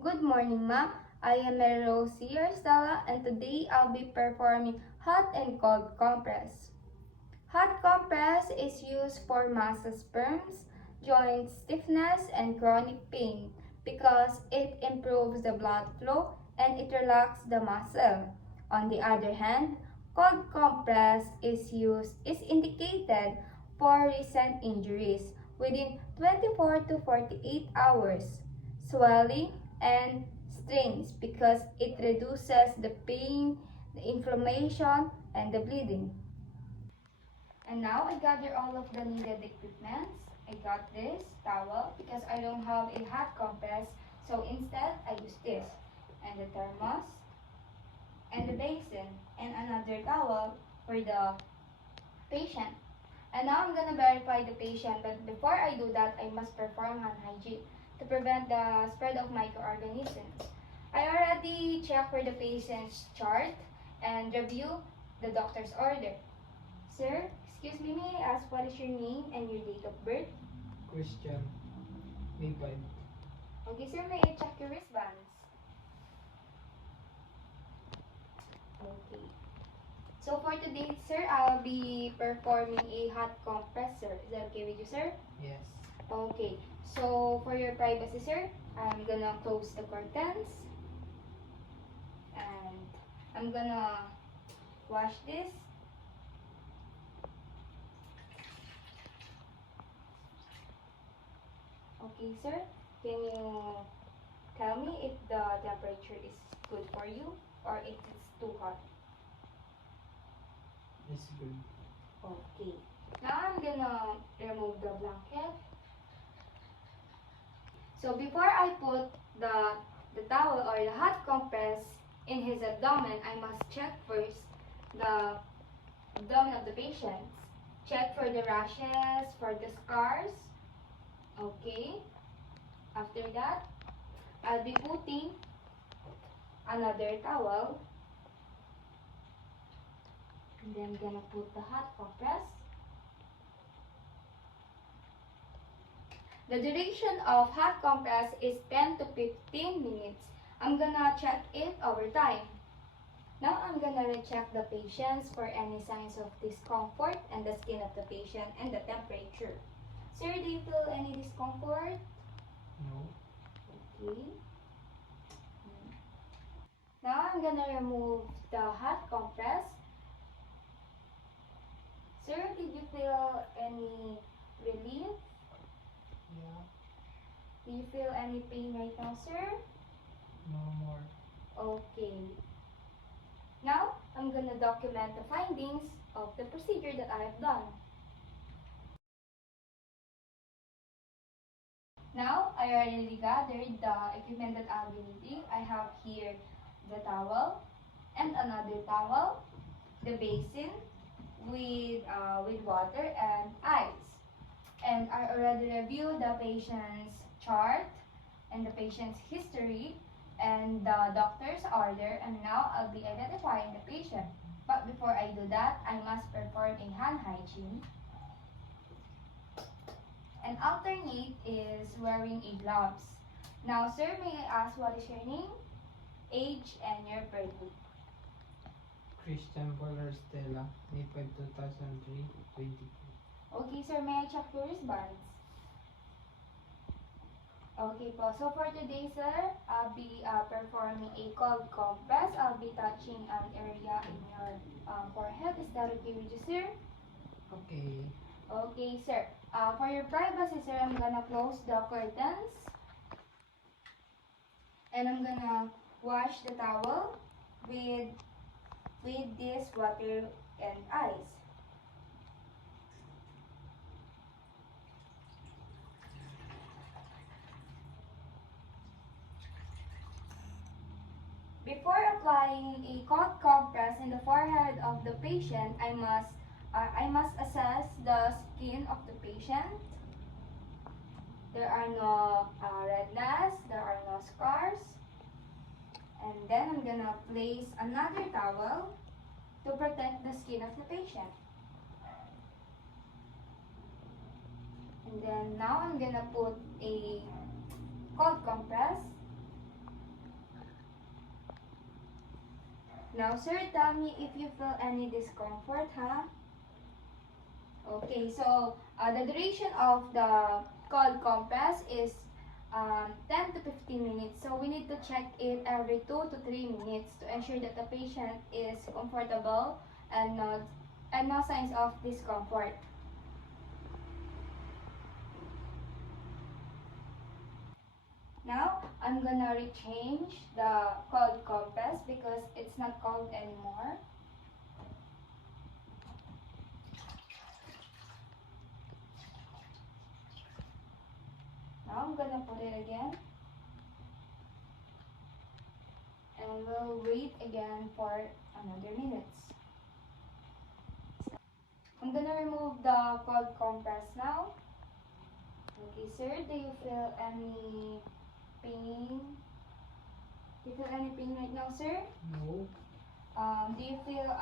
Good morning, ma'am. I am Mary Rosie Stella, and today I'll be performing hot and cold compress. Hot compress is used for muscle spasms, joint stiffness, and chronic pain because it improves the blood flow and it relaxes the muscle. On the other hand, cold compress is indicated for recent injuries within 24 to 48 hours, swelling, and strains because it reduces the pain, the inflammation, and the bleeding. And now I gather all of the needed equipment. I got this towel because I don't have a hot compress, so instead I use this. And the thermos, and the basin, and another towel for the patient. And now I'm gonna verify the patient, but before I do that, I must perform hand hygiene to prevent the spread of microorganisms. I already checked for the patient's chart and review the doctor's order. Sir, excuse me, may I ask what is your name and your date of birth? Christian, May 5. Okay, sir, may I check your wristbands? Okay. So for today, sir, I'll be performing a hot compressor. Is that okay with you, sir? Yes. Okay. So for your privacy, sir, I'm gonna close the curtains. And I'm gonna wash this. Okay, sir. Can you tell me if the temperature is good for you or if it's too hot? It's good. Okay. Now I'm gonna remove the blanket. So before I put the towel or the hot compress in his abdomen, I must check first the abdomen of the patient. Check for the rashes, for the scars. Okay. After that, I'll be putting another towel. And then I'm gonna put the hot compress. The duration of hot compress is 10 to 15 minutes. I'm gonna check it over time. Now I'm gonna recheck the patients for any signs of discomfort and the skin of the patient and the temperature. Sir, do you feel any discomfort? No. Okay. Now I'm gonna remove the hot compress. Sir, did you feel any relief? Yeah. Do you feel any pain right now, sir? No more. Okay. Now, I'm gonna document the findings of the procedure that I have done. Now, I already gathered the equipment that I'll be needing. I have here the towel and another towel, the basin with water and ice. And I already reviewed the patient's chart and the patient's history and the doctor's order, and now I'll be identifying the patient. But before I do that, I must perform a hand hygiene. And alternate is wearing a gloves. Now, sir, may I ask what is your name, age, and your birthday? Christian Polar Stella, May 5, 2003, 22. Okay, sir, may I check your wristbands? Okay po. So for today, sir, I'll be performing a cold compress. I'll be touching an area in your forehead. Is that okay with you, sir? Okay. Okay, sir. For your privacy, sir, I'm gonna close the curtains. And I'm gonna wash the towel with this water and ice. Before applying a cold compress in the forehead of the patient, I must assess the skin of the patient. There are no redness, there are no scars. And then I'm gonna place another towel to protect the skin of the patient. And then now I'm gonna put a cold compress Now, sir, tell me if you feel any discomfort, huh? Okay, so the duration of the cold compress is 10 to 15 minutes. So we need to check it every 2 to 3 minutes to ensure that the patient is comfortable and no signs of discomfort. Now, I'm gonna rechange the cold compress because it's not cold anymore. Now I'm gonna put it again. And we'll wait again for another minutes. I'm gonna remove the cold compress now. Okay, sir, do you feel any pain? Do you feel any pain right now, sir? No. Do you feel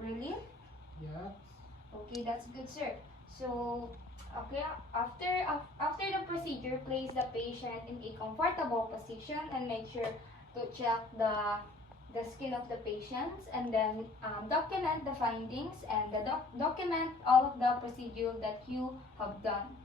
relief? Yes. Okay, that's good, sir. So, okay, after the procedure, place the patient in a comfortable position and make sure to check the skin of the patients, and then document the findings and document all of the procedure that you have done.